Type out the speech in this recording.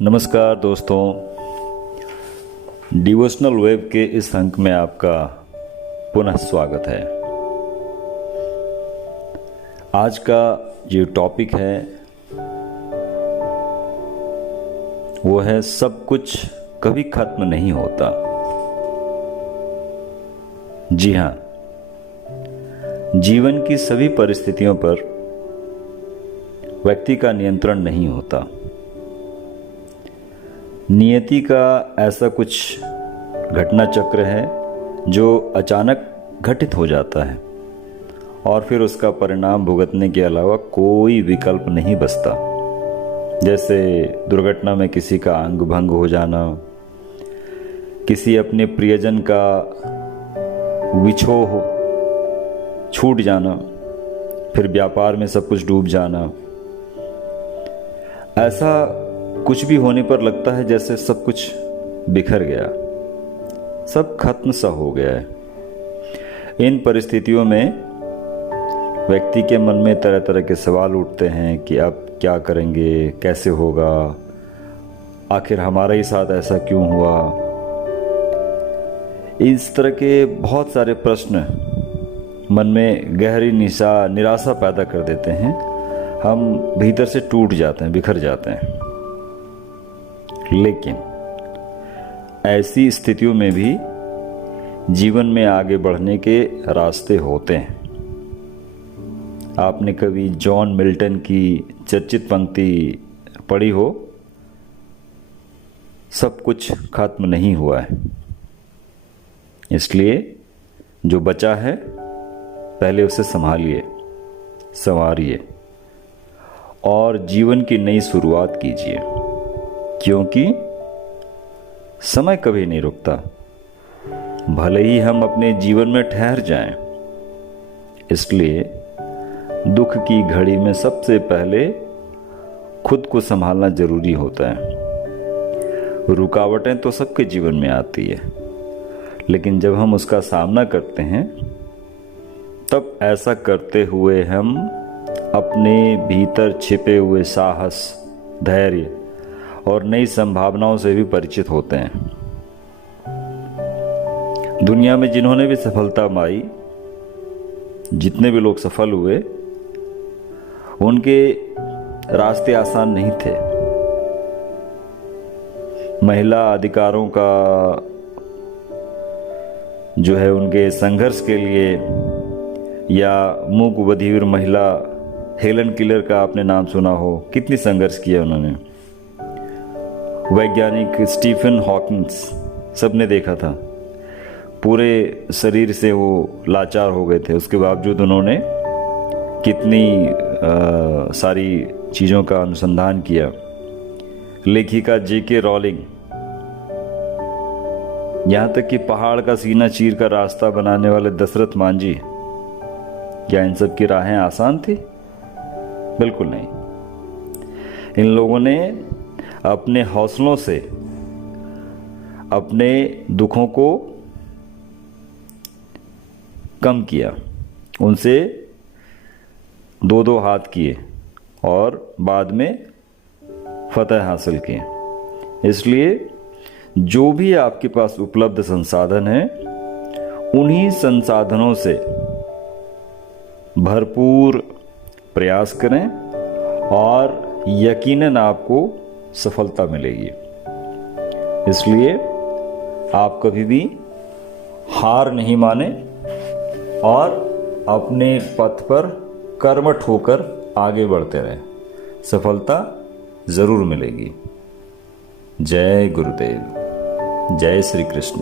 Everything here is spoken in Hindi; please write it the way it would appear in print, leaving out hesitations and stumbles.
नमस्कार दोस्तों, डिवोशनल वेब के इस अंक में आपका पुनः स्वागत है। आज का जो टॉपिक है वो है सब कुछ कभी खत्म नहीं होता। जी हाँ, जीवन की सभी परिस्थितियों पर व्यक्ति का नियंत्रण नहीं होता। नियति का ऐसा कुछ घटना चक्र है जो अचानक घटित हो जाता है और फिर उसका परिणाम भुगतने के अलावा कोई विकल्प नहीं बचता। जैसे दुर्घटना में किसी का अंग भंग हो जाना, किसी अपने प्रियजन का विछोह छूट जाना, फिर व्यापार में सब कुछ डूब जाना। ऐसा कुछ भी होने पर लगता है जैसे सब कुछ बिखर गया, सब खत्म सा हो गया है। इन परिस्थितियों में व्यक्ति के मन में तरह तरह के सवाल उठते हैं कि अब क्या करेंगे, कैसे होगा, आखिर हमारे ही साथ ऐसा क्यों हुआ। इस तरह के बहुत सारे प्रश्न मन में गहरी निराशा पैदा कर देते हैं। हम भीतर से टूट जाते हैं, बिखर जाते हैं। लेकिन ऐसी स्थितियों में भी जीवन में आगे बढ़ने के रास्ते होते हैं। आपने कभी जॉन मिल्टन की चर्चित पंक्ति पढ़ी हो, सब कुछ खत्म नहीं हुआ है, इसलिए जो बचा है पहले उसे संभालिए, संवारिए और जीवन की नई शुरुआत कीजिए, क्योंकि समय कभी नहीं रुकता। भले ही हम अपने जीवन में ठहर जाएं, इसलिए दुख की घड़ी में सबसे पहले खुद को संभालना जरूरी होता है। रुकावटें तो सबके जीवन में आती है, लेकिन जब हम उसका सामना करते हैं तब ऐसा करते हुए हम अपने भीतर छिपे हुए साहस, धैर्य और नई संभावनाओं से भी परिचित होते हैं। दुनिया में जिन्होंने भी सफलता पाई, जितने भी लोग सफल हुए, उनके रास्ते आसान नहीं थे। महिला अधिकारों का जो है उनके संघर्ष के लिए, या मूक बधिर महिला हेलन किलर का आपने नाम सुना हो, कितनी संघर्ष किया उन्होंने। वैज्ञानिक स्टीफन हॉकिंस, सबने देखा था, पूरे शरीर से वो लाचार हो गए थे, उसके बावजूद उन्होंने कितनी सारी चीज़ों का अनुसंधान किया। लेखिका जेके रॉलिंग, यहाँ तक कि पहाड़ का सीना चीर कर रास्ता बनाने वाले दशरथ मांझी, क्या इन सब की राहें आसान थी? बिल्कुल नहीं। इन लोगों ने अपने हौसलों से अपने दुखों को कम किया, उनसे दो दो हाथ किए और बाद में फतह हासिल किए। इसलिए जो भी आपके पास उपलब्ध संसाधन है, उन्हीं संसाधनों से भरपूर प्रयास करें और यकीनन आपको सफलता मिलेगी। इसलिए आप कभी भी हार नहीं माने और अपने पथ पर कर्मठ होकर आगे बढ़ते रहें। सफलता जरूर मिलेगी। जय गुरुदेव, जय श्री कृष्ण।